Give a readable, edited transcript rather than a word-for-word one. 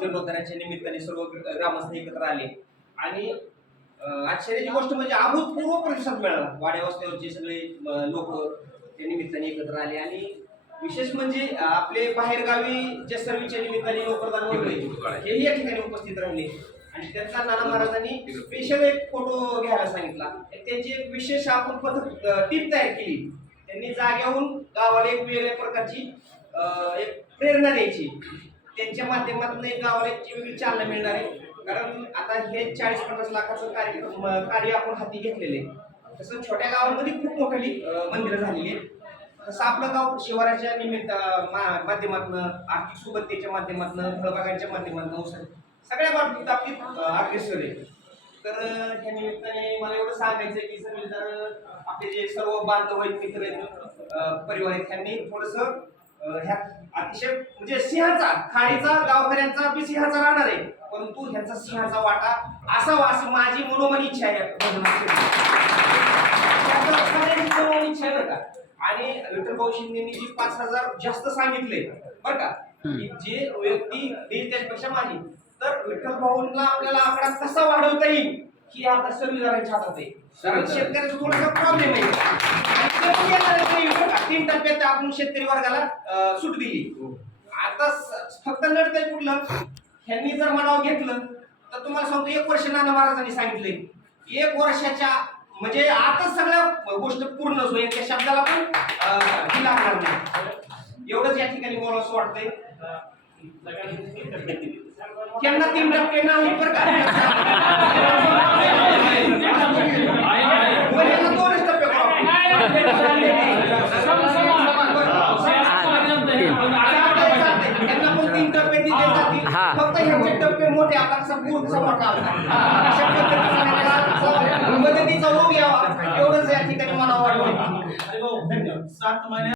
जीर्णोद्धाराच्या निमित्ताने सर्व ग्रामस्थ एकत्र आले आणि आश्चर्याची गोष्ट म्हणजे अभूतपूर्व प्रतिसाद मिळाला. वाड्या वस्त्यावरचे सगळे लोक त्या निमित्ताने एकत्र आले आणि विशेष म्हणजे आपले बाहेरगावी जे सर्वीच्या निमित्ताने नोकरदार वगैरे हेही या ठिकाणी उपस्थित राहिले आणि त्यांचा नाना महाराजांनी स्पेशल एक फोटो घ्यायला सांगितला. त्यांची एक विशेष आपण पद्धत टीम तयार केली. त्यांनी जाग्याहून गावाला एक वेगळ्या प्रकारची एक प्रेरणा द्यायची. त्यांच्या माध्यमातून एक गावाला एक वेगळी चालना मिळणार आहे. कारण आता हे 40-50 लाखाचं कार्य आपण हाती घेतलेले. तसं छोट्या गावांमध्ये खूप मोठी मंदिरं झालेली आहेत. तसं आपलं गाव शिवाराच्या निमित्त माध्यमातून आर्थिक सुबत्तेच्या माध्यमातून फळबागांच्या माध्यमातून सगळ्या बाबतीत अग्रेसर आहे. तर ह्या निमित्ताने मला एवढं सांगायचं की जर आपले जे सर्व बांधव आहेत, मित्र आहेत, परिवार आहेत, त्यांनी थोडंसं ह्या अतिशय म्हणजे सिंहाचा खाडीचा गावकऱ्यांचा बी सिंहाचा राहणार आहे, परंतु ह्यांचा सिंहाचा वाटा असावा असं माझी मनोमन इच्छा आहे. इच्छा आहे बरं का. आणि विठ्ठल भाऊ शिंदेनी जी 5,000 जास्त सांगितले बरं का, जे व्यक्ती देईल त्याच्यापेक्षा माझी, तर विठ्ठल भाऊंना आपल्याला आकडा कसा वाढवता येईल ही आता सर्वजणांच्या हातात आहे. कारण शेतकऱ्याचा थोडासा प्रॉब्लेम आहे. 3 टप्प्यात आपण शेतकरी वर्गाला सूट दिली. आता फक्त लढतंय कुठलं, ह्यांनी जर मनावर घेतलं तर तुम्हाला सांगतो 1 वर्ष नाना महाराजांनी सांगितले 1 वर्षाच्या म्हणजे आताच सगळ्या गोष्ट पूर्ण होईल. त्या शब्दाला पण लागणार नाही. एवढंच या ठिकाणी बोलावं असं वाटतंय. त्यांना 3 टप्पे नाही बरं का, 2च टप्पे त्यांना पण 3 टप्पे दिले जातील. फक्त ह्यांचे टप्पे मोठे आता पूर्ण मदतीचा ओघ यावा एवढंच या ठिकाणी मला वाटतं. 7 महिने